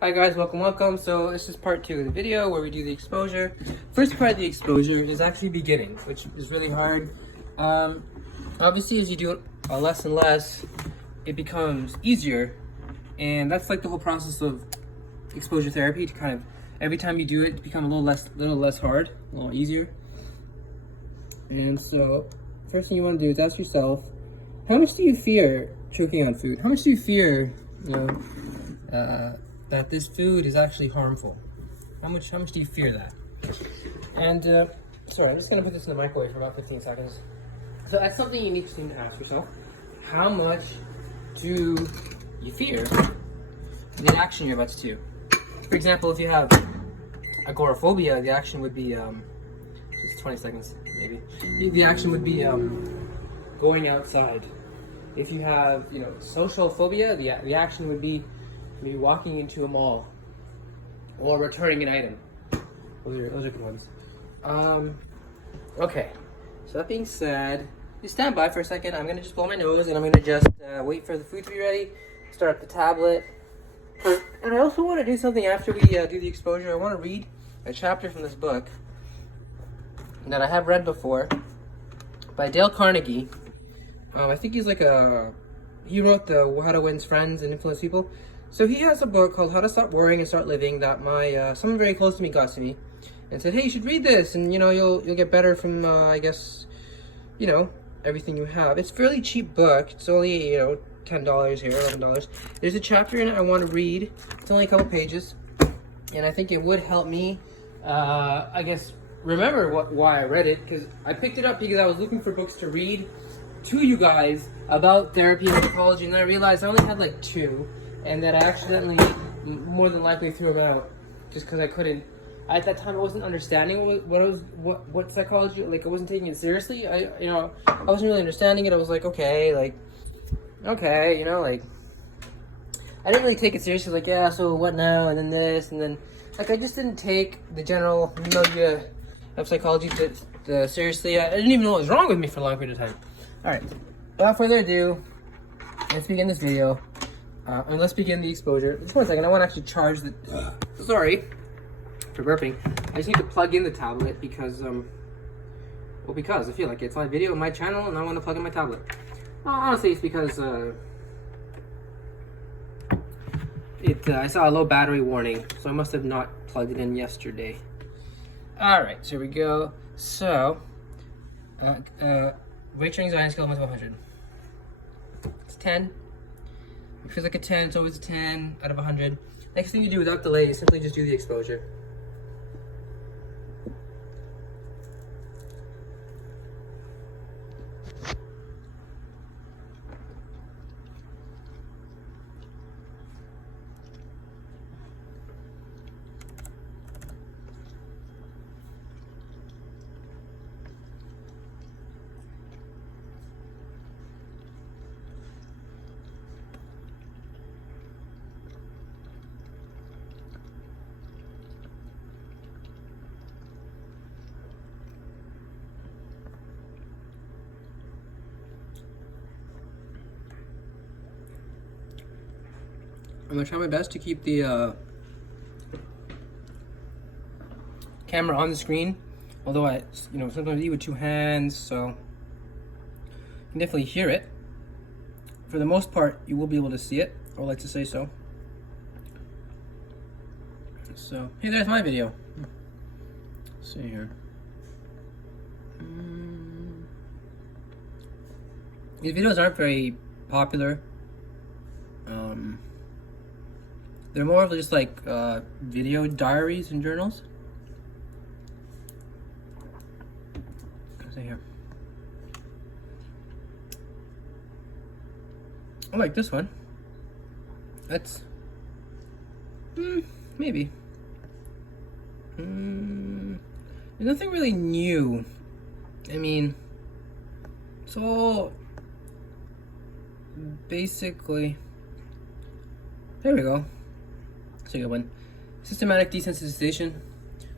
Hi guys, welcome. So this is part 2 of the video where we do the exposure. First part of the exposure is actually beginning, which is really hard. Obviously as you do it less and less, it becomes easier. And that's like the whole process of exposure therapy, to kind of, every time you do it, become a little less hard, a little easier. And so, first thing you want to do is ask yourself, how much do you fear choking on food? How much do you fear, that this food is actually harmful? How much do you fear that? And sorry, I'm just gonna put this in the microwave for about 15 seconds. So that's something you need to ask yourself. How much do you fear the action you're about to do? For example, if you have agoraphobia, the action would be just 20 seconds maybe. The action would be going outside. If you have social phobia, the action would be maybe walking into a mall or returning an item. Those are good ones. Okay, so that being said, just stand by for a second. I'm gonna just blow my nose and I'm gonna just wait for the food to be ready, start up the tablet. And I also want to do something after we do the exposure. I want to read a chapter from this book that I have read before by Dale Carnegie. I think he's he wrote the How to Win Friends and Influence People. So he has a book called How to Stop Worrying and Start Living that someone very close to me got to me and said, hey, you should read this, and you'll get better from I guess everything you have. It's a fairly cheap book. It's only $10 here, $11. There's a chapter in it I want to read. It's only a couple pages, and I think it would help me I guess remember why I read it, because I picked it up because I was looking for books to read to you guys about therapy and psychology, and then I realized I only had like 2, and that I accidentally, more than likely, threw them out just because I couldn't. At that time, I wasn't understanding what psychology, I wasn't taking it seriously. I wasn't really understanding it. I was like, okay, I didn't really take it seriously. Yeah, so what now? And then this, and then I just didn't take the general milieu of psychology seriously. I didn't even know what was wrong with me for a long period of time. All right, without further ado, let's begin this video. And let's begin the exposure. Just one second, I want to actually charge the... sorry for burping. I just need to plug in the tablet because, because I feel like it's my video on my channel and I want to plug in my tablet. Well, honestly, it's because I saw a low battery warning, so I must have not plugged it in yesterday. Alright, so here we go. So, weight training anxiety scale of 1 to 100. It's 10. It feels like a 10, it's always a 10 out of 100. Next thing you do without delay is simply just do the exposure. I'm gonna try my best to keep the camera on the screen, although I sometimes eat with 2 hands, so you can definitely hear it. For the most part, you will be able to see it. I would like to say so. So, hey, there's my video. Let's see here. These videos aren't very popular. They're more of just video diaries and journals. Let's see here. I like this one. That's maybe. There's nothing really new. I mean, so basically, there we go. That's a good one. Systematic desensitization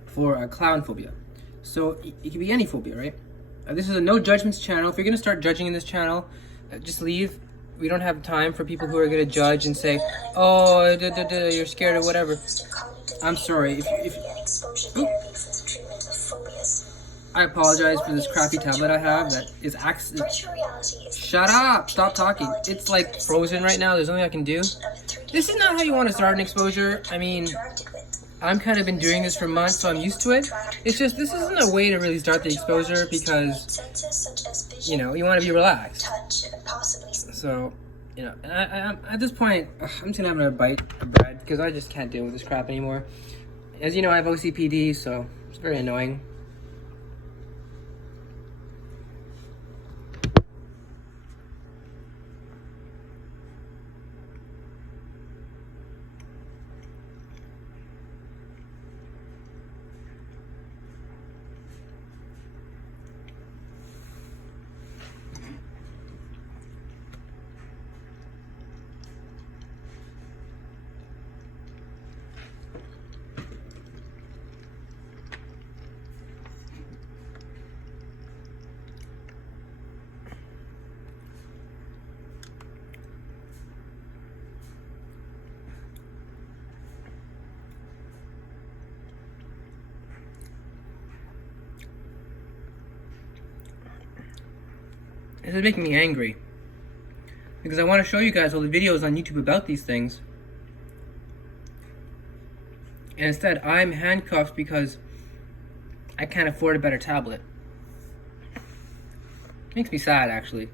for clown phobia. So it can be any phobia, right? This is a no judgments channel. If you're gonna start judging in this channel, just leave. we don't have time for people who are going to judge and say, oh, you're scared or whatever. I'm sorry. I apologize for this crappy tablet I have that is Shut up! Stop talking. It's like frozen right now. There's nothing I can do. This is not how you want to start an exposure. I mean, I'm kind of been doing this for months, so I'm used to it. It's just, this isn't a way to really start the exposure because, you know, you want to be relaxed. So, you know, and I at this point, I'm just gonna have another bite of bread because I just can't deal with this crap anymore. As you know, I have OCPD, so it's very annoying. This is making me angry because I want to show you guys all the videos on YouTube about these things, and instead I'm handcuffed because I can't afford a better tablet. It makes me sad, actually.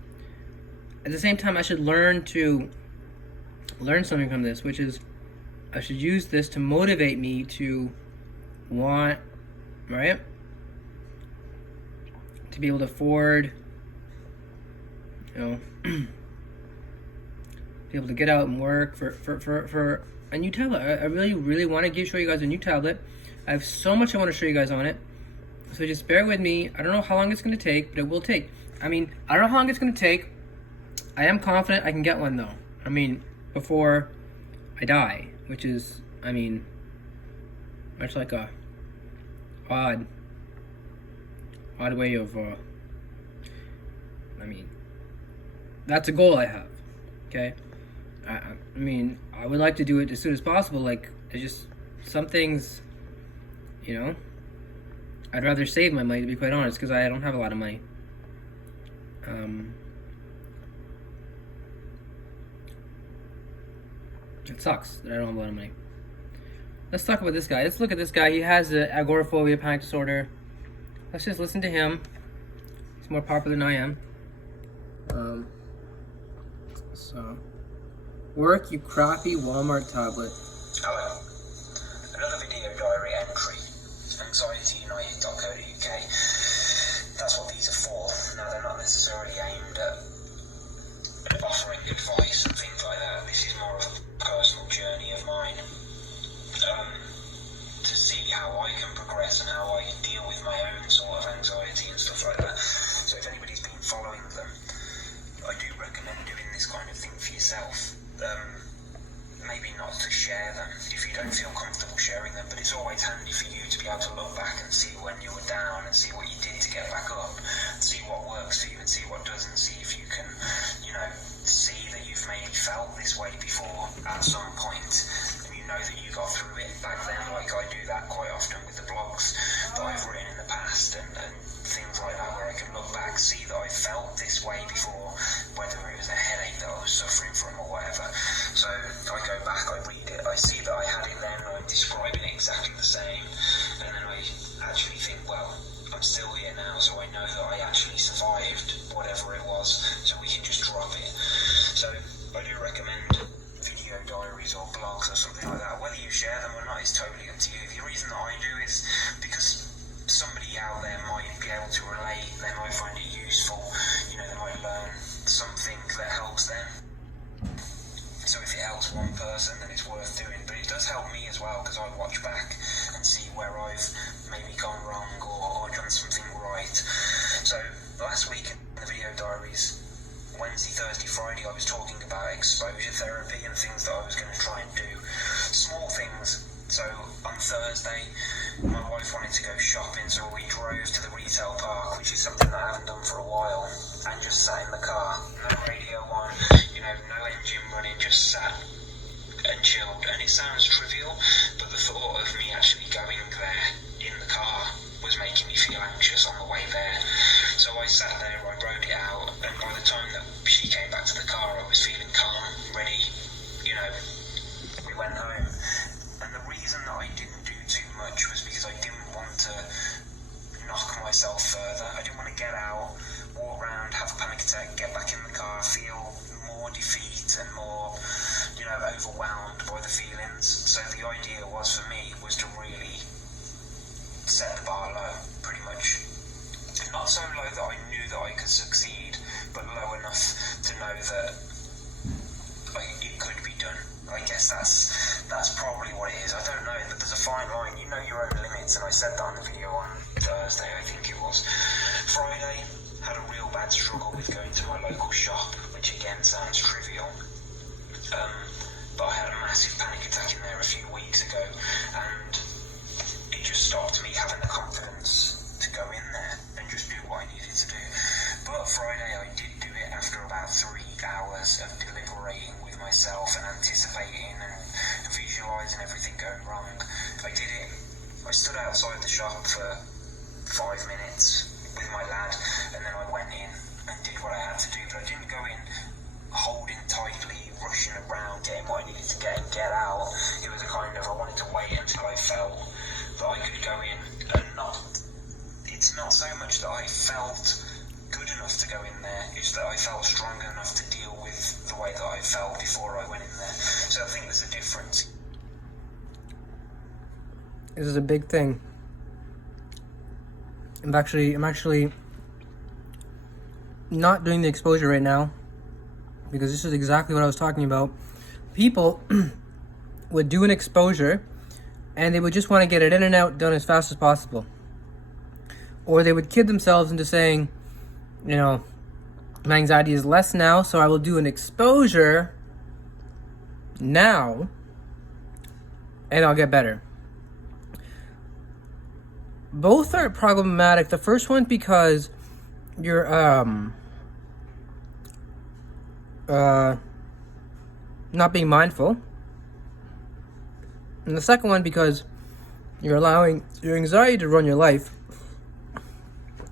At the same time, I should learn something from this, which is I should use this to motivate me to want, right, to be able to afford, you know, be able to get out and work for a new tablet. I really want to show you guys a new tablet. I have so much I want to show you guys on it. So just bear with me. I don't know how long it's going to take, but it will take. I mean, I don't know how long it's going to take. I am confident I can get one, though. I mean, before I die, which is, I mean, much like a odd way of, I mean, that's a goal I have, okay? I mean, I would like to do it as soon as possible. Like, it's just some things, you know, I'd rather save my money, to be quite honest, because I don't have a lot of money. It sucks that I don't have a lot of money. Let's talk about this guy. Let's look at this guy. He has the agoraphobia, panic disorder. Let's just listen to him. He's more popular than I am. So, work, you crappy Walmart tablet. Hello. Another video diary entry. AnxietyUnited.co.uk. That's what these are for. Now, they're not necessarily aimed at offering advice and things like that. This is more of a personal journey of mine. To see how I can progress and how I can deal with my own sort of anxiety and stuff like that. So if anybody's been following them, I do recommend doing this kind of thing for yourself. Maybe not to share them if you don't feel comfortable sharing them, but it's always handy for you to be able to look back and see when you were down and see what you did to get back up, and see what works for you and see what doesn't, see if you can, you know, see that you've maybe felt this way before at some point, and you know that you got through it back then. Like I do that quite often with the blogs that I've written in the past and things like that, where I can look back, see that I felt this way before, whether it was a headache that I was suffering from or whatever. So I go back, I read it, I see that I had it then, I'm describing it exactly the same, and then I actually think, well, I'm still here now, so I know that I actually survived whatever it was, so we can just drop it. So I do recommend video diaries or blogs or something like that. Whether you share them or not is totally up to you. The reason that I do is because somebody out there might be able to relate, they might find it useful, you know, they might learn something that helps them. So if it helps one person, then it's worth doing. But it does help me as well, because I watch back and see where I've maybe gone wrong or done something right. So last week in the video diaries, Wednesday, Thursday, Friday, I was talking about exposure therapy and things that I was going to try and do. Small things. So on Thursday, my wife wanted to go shopping, so we drove to the retail park, which is something that I haven't done for a while, and just sat in the car, no radio on, you know, it sounds trivial, but the thought of me actually going there in the car was making me feel anxious on the way there. So I sat there, I wrote it out, and by the time that she came back to the car, I was feeling calm, ready, you know, we went home. And the reason that I didn't do too much was because I didn't want to knock myself further. I didn't want to get out, walk around, have a panic attack, get back in the car, feel more defeat and more, you know, overwhelmed by the feelings. So the idea was for me was to really set the bar low, pretty much. Not so low that I knew that I could succeed, but low enough to know that it could be done. I guess that's probably what it is. I don't know, but there's a fine line. You know your own limits, and I said that on the video on Thursday, I think it was. Friday, had a real bad struggle with going to my local shop, which again sounds trivial. But I had a massive panic attack in there a few weeks ago, and it just stopped me having the confidence to go in there and just do what I needed to do. But Friday I did do it after about 3 hours of deliberating with myself and anticipating and visualising everything going wrong. I did it. I stood outside the shop for 5 minutes with my lad, and then I went in and did what I had to do, but I didn't go in holding tightly, rushing around, getting what I needed to get and get out. It was a kind of, I wanted to wait until I felt that I could go in and it's not so much that I felt good enough to go in there, it's that I felt strong enough to deal with the way that I felt before I went in there. So I think there's a difference. This is a big thing. I'm actually not doing the exposure right now because this is exactly what I was talking about. People would do an exposure and they would just want to get it in and out done as fast as possible. Or they would kid themselves into saying, you know, my anxiety is less now, so I will do an exposure now and I'll get better. Both are problematic. The first one because you're not being mindful. And the second one because you're allowing your anxiety to run your life,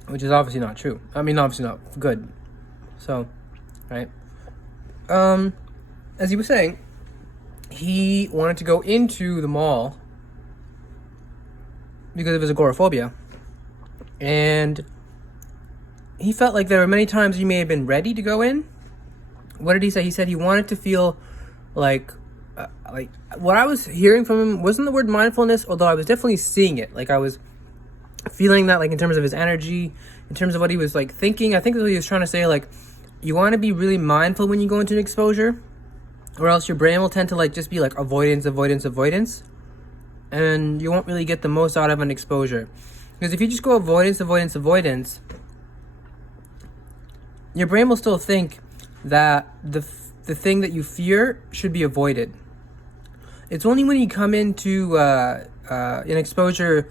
which is obviously not true. I mean, obviously not good. So, right? As he was saying, he wanted to go into the mall because of his agoraphobia. And he felt like there were many times he may have been ready to go in. What did he say? He said he wanted to feel like what I was hearing from him wasn't the word mindfulness, although I was definitely seeing it. Like I was feeling that, like in terms of his energy, in terms of what he was like thinking. I think that's what he was trying to say. Like you want to be really mindful when you go into an exposure, or else your brain will tend to like just be like avoidance, and you won't really get the most out of an exposure. Because if you just go avoidance, your brain will still think that the thing that you fear should be avoided. It's only when you come into an exposure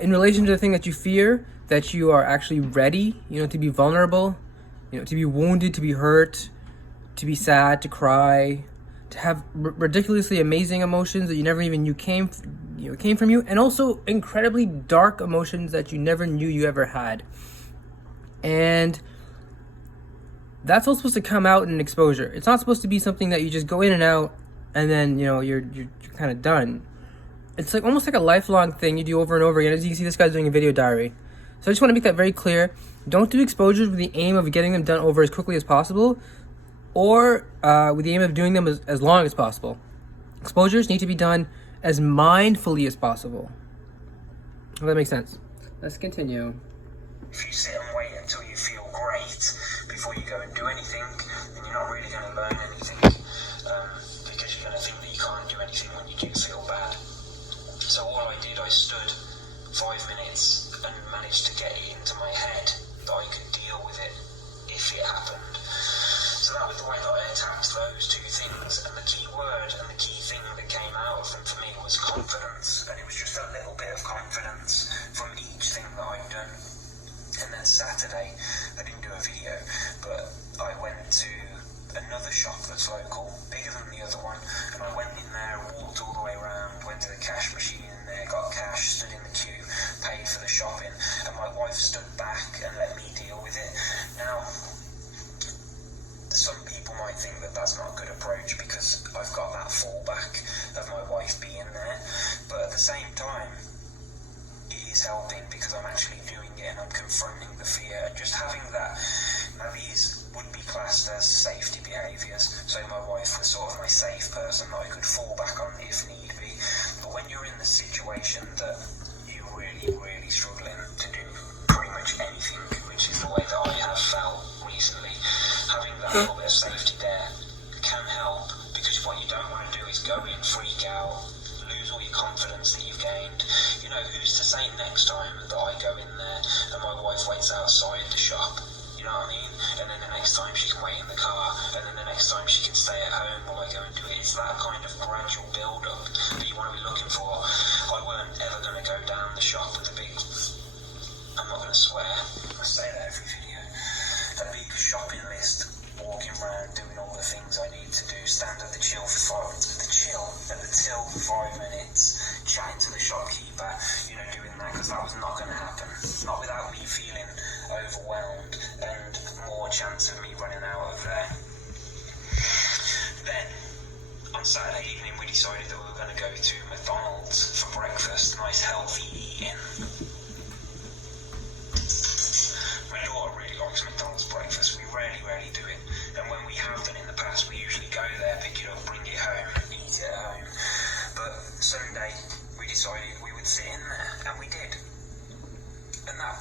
in relation to the thing that you fear that you are actually ready, to be vulnerable, to be wounded, to be hurt, to be sad, to cry, to have ridiculously amazing emotions that you never even knew came from you, and also incredibly dark emotions that you never knew you ever had. And that's all supposed to come out in an exposure. It's not supposed to be something that you just go in and out and then you're kind of done. It's like almost like a lifelong thing you do over and over again. As you can see, this guy's doing a video diary. So I just want to make that very clear. Don't do exposures with the aim of getting them done over as quickly as possible, or with the aim of doing them as long as possible. Exposures need to be done as mindfully as possible. Well, that makes sense. Let's continue. If you sit and wait until you feel great before you go and do anything, then you're not really going to learn anything, because you're going to think that you can't do anything when you do feel bad. So all I did, I stood 5 minutes and managed to get it into my head that I could deal with it if it happened. So that was the way that I attacked those two things, and the key word and the key thing that came out of them for me was confidence, and it was just a little bit of confidence from each thing that I've done. And then Saturday, I didn't do a video, but I went to another shop that's local, bigger than the other one, and I went in there, walked all the way around, went to the cash machine in there, got cash, stood in the queue, paid for the shopping, and my wife stood back and let me deal with it. Now, some people might think that that's not a good approach because I've got that fallback of my wife being there, but at the same time, it is helping because I'm actually doing it and I'm confronting the fear, and just having that. Now these would be classed as safety behaviours, so my wife was sort of my safe person that I could fall back on if need be. But when you're in the situation that you're really struggling to do pretty much anything, which is the way that I have felt recently, having that little bit of safety there can help, because what you don't want to do is go in, freak out, lose all your confidence that you've gained. You know, who's to say next time that I go in there and my wife waits outside the shop? You know what I mean? And then the next time she can wait in the car, and then the next time she can stay at home while I go and do it. It's that kind of gradual build-up that you want to be looking for. I weren't ever going to go down the shop with a big, I'm not going to swear, I say that every video, a big shopping list, walking around doing all the things I need to do, stand at the till for 5 minutes, chatting to the shopkeeper, you know, doing that, because that was not going to happen. Not without me feeling overwhelmed and more chance of me running out of there. Then, on Saturday evening, we decided that we were going to go to McDonald's for breakfast, nice healthy eating. My daughter really likes McDonald's breakfast. We rarely do it, and when we have done in the past, we usually go there, pick it up, bring it home, eat it at home. But Sunday, we decided we would sit in there, and we did. And that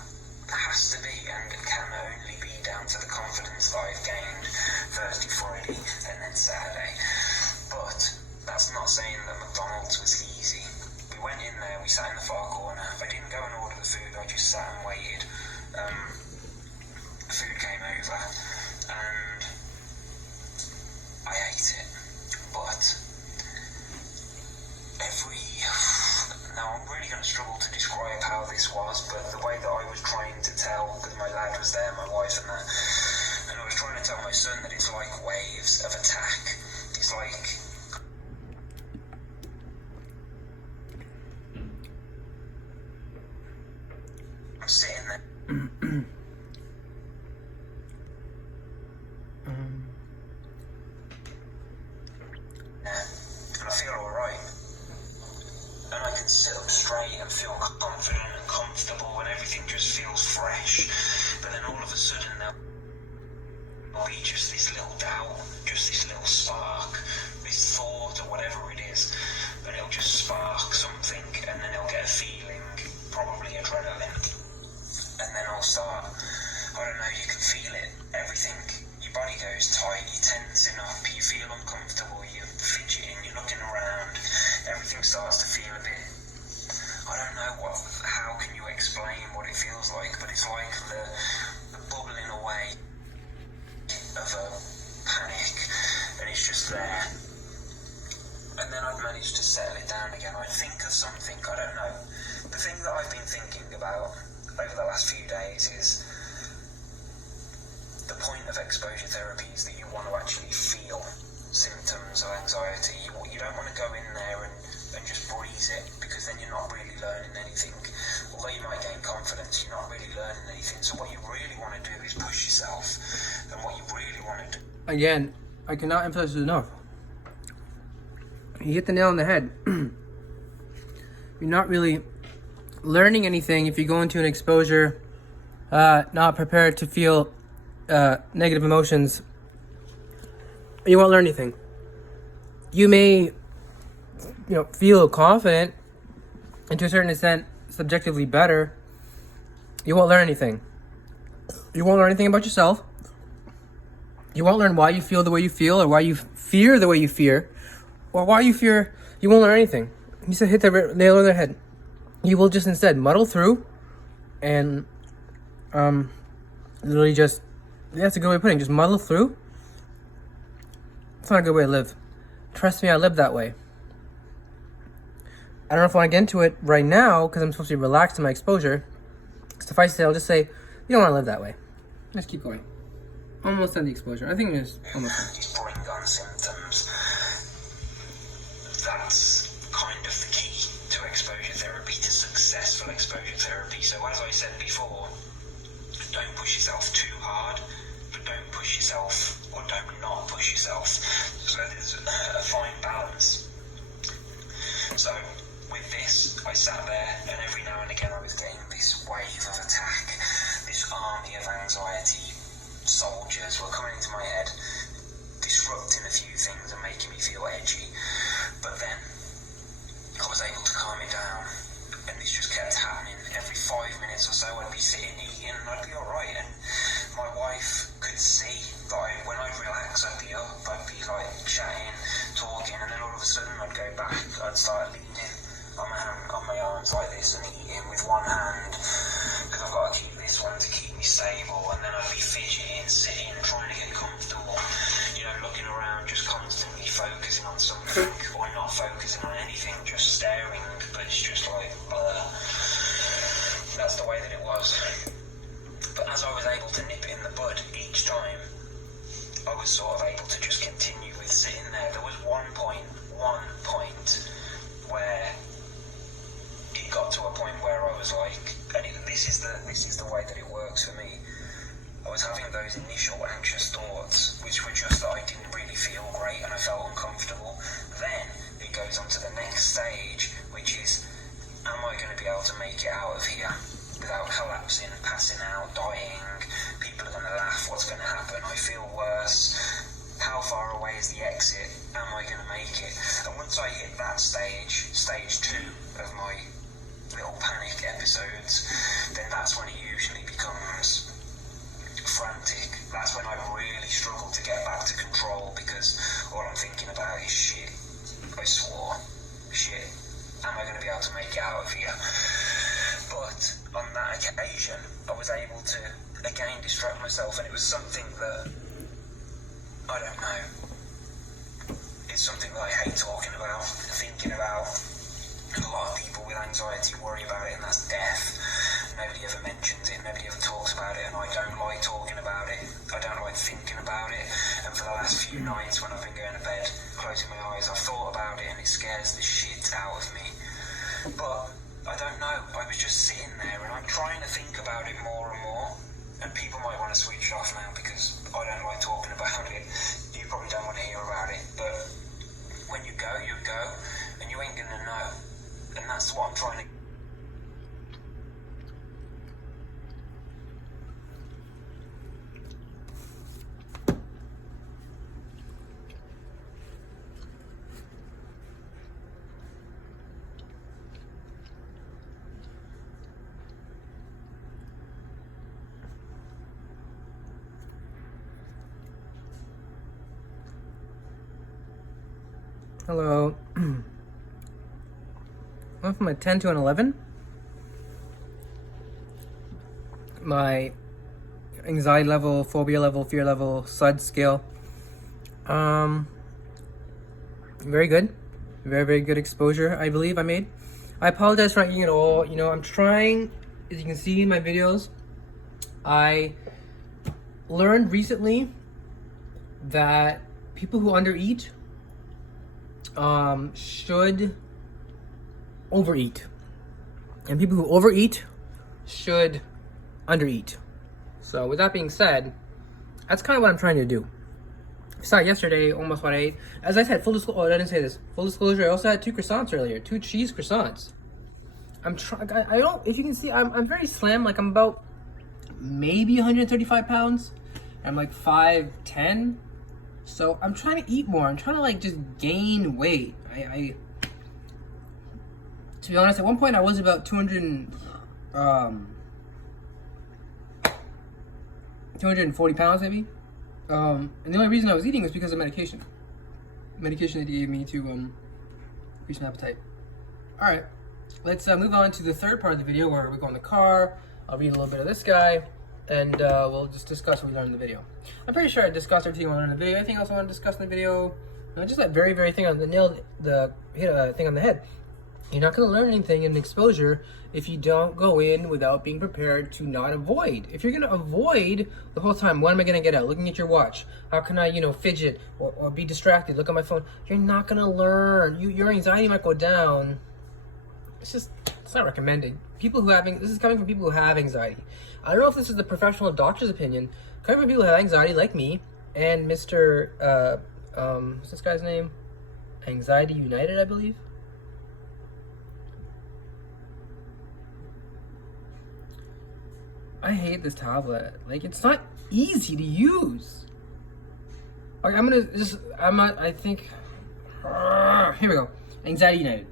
has to be and can only be down to the confidence that I've gained Thursday, Friday, and then Saturday. But that's not saying that McDonald's was easy. We went in there, we sat in the far corner. I didn't go and order the food, I just sat and waited. Food came over, and I ate it. But now I'm really going to struggle to describe how this was, but the way that I was trying to tell, because my lad was there, my wife and that, and I was trying to tell my son that it's like waves of attack. It's like, I'm sitting there. And I feel alright. And I can sit up straight and feel confident and comfortable, and everything just feels fresh. But then all of a sudden there'll be just this little doubt, just this little spark, this thought or whatever it is, and it'll just spark something, and then it'll get a feeling, probably adrenaline. And then I'll start, I don't know, you can feel it, everything. Your body goes tight, you're tensing up, you feel uncomfortable, you're fidgeting, you're looking around, everything starts to feel a bit, I don't know how can you explain what it feels like, but it's like the bubbling away of a panic, and it's just there. And then I've managed to settle it down again. I think of something, I don't know. The thing that I've been thinking about over the last few days is the point of exposure therapy is that you want to actually feel symptoms of anxiety. You don't want to go in there and just breeze it, because then you're not really learning anything. Although you might gain confidence, you're not really learning anything. So what you really want to do is push yourself, and what you really want to do. Again, I cannot emphasize this enough. You hit the nail on the head. You're not really learning anything if you go into an exposure not prepared to feel negative emotions. You won't learn anything. You may, feel confident and to a certain extent subjectively better. You won't learn anything. You won't learn anything about yourself. You won't learn why you feel the way you feel, or why you fear the way you fear, or why you fear. You won't learn anything. You said hit the nail on the head. You will just instead muddle through and literally just, that's a good way of putting it, just muddle through. It's not a good way to live. Trust me, I live that way. I don't know if I want to get into it right now because I'm supposed to be relaxed in my exposure. Suffice to say, I'll just say, you don't want to live that way. Let's keep going. Almost done the exposure. I think it's almost done. It's bring So with this, I sat there, and every now and again I was getting this wave of attack. This army of anxiety soldiers were coming into my head, disrupting a few things and making me feel edgy. But then I was able to calm it down, and this just kept happening. Every 5 minutes or so I'd be sitting eating and I'd be alright, and my wife could see that when I'd relax I'd be up, I'd be like chatting, talking, and then all of a sudden I'd go back, I'd start leaning on my arms like this and eating with one hand, because I've got to keep this one to keep me stable, and then I'd be fidgeting, sitting, trying to get comfortable, looking around, just constantly focusing on something, or not focusing on anything, just staring, but it's just like blur. That's the way that it was. But as I was able to nip it in the bud each time, I was sort of able to just continue with sitting there. There was one point where it got to a point where I was like, and this is the way that it works for me. I was having those initial anxious thoughts, which were just that I didn't really feel great and I felt uncomfortable. Then it goes on to the next stage, which is, am I going to be able to make it out of here without collapsing, passing out, dying? People are going to laugh. What's going to happen? I feel worse. How far away is the exit? Am I going to make it? And once I hit that stage 2 of my little panic episodes, then that's when it usually becomes frantic. That's when I really struggle to get back to control, because all I'm thinking about is shit. I swore. Shit. Am I going to be able to make it out of here? But on that occasion, I was able to again distract myself, and it was something that I don't know. It's something that I hate talking about, thinking about. A lot of people with anxiety worry about it, and that's death. Nobody ever mentions it, nobody ever talks about it, and I don't like talking about it. I don't like thinking about it. And for the last few nights when I've been going to bed, closing my eyes, I've thought about it, and it scares the shit out of me. But I don't know, I was just sitting there, and I'm trying to think about it more and more. And people might want to switch off now because I don't like talking about it. You probably don't want to hear about it, but when you go, and you ain't gonna know. And that's what I'm trying to. Hello. Went from a 10 to an 11. My anxiety level, phobia level, fear level, SUD scale. Very good. Very, very good exposure, I believe I made. I apologize for not eating at all. I'm trying, as you can see in my videos, I learned recently that people who undereat should overeat, and people who overeat should undereat. So with that being said, that's kind of what I'm trying to do. I saw yesterday almost what I ate. As I said, full disclosure, I didn't say this. Full disclosure, I also had 2 croissants earlier, 2 cheese croissants. I'm trying, I don't, if you can see, I'm very slim, like I'm about maybe 135 pounds. I'm like 5'10". So I'm trying to eat more. I'm trying to like just gain weight. I to be honest, at one point I was about 240 pounds maybe. And the only reason I was eating was because of medication. Medication that gave me to increase my appetite. All right, let's move on to the third part of the video where we go in the car. I'll read a little bit of this guy, and we'll just discuss what we learned in the video. I'm pretty sure I discussed everything I learned in the video. Anything else I want to discuss in the video? Just that very, very thing on the nail, thing on the head. You're not going to learn anything in exposure if you don't go in without being prepared to not avoid. If you're going to avoid the whole time, what am I going to get at? Looking at your watch. How can I, fidget or be distracted? Look at my phone. You're not going to learn. Your anxiety might go down. It's not recommended. This is coming from people who have anxiety. I don't know if this is the professional doctor's opinion. Coming from people who have anxiety like me and Mr. What's this guy's name? Anxiety United, I believe. I hate this tablet. Like, it's not easy to use. Okay, I think, here we go. Anxiety United.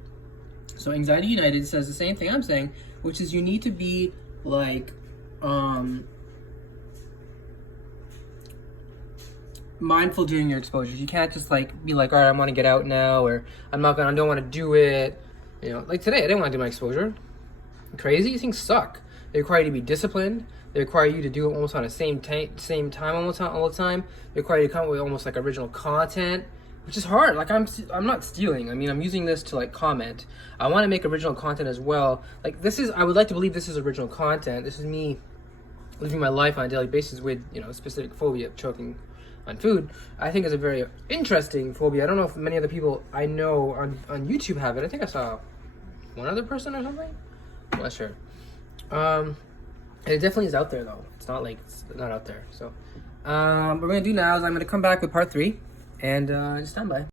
So Anxiety United says the same thing I'm saying, which is you need to be like, mindful during your exposures. You can't just like be like, all right, I want to get out now, or I don't want to do it. You know, like today, I didn't want to do my exposure. Crazy? These things suck. They require you to be disciplined. They require you to do it almost on the same time all the time. They require you to come up with almost like original content, which is hard. Like I'm not stealing. I mean, I'm using this to like comment. I want to make original content as well. Like I would like to believe this is original content. This is me living my life on a daily basis with, you know, a specific phobia of choking on food. I think it's a very interesting phobia. I don't know if many other people I know on YouTube have it. I think I saw one other person or something. I'm not sure. It definitely is out there though. It's not like it's not out there. So what we're gonna do now is I'm gonna come back with part 3 and just stand by.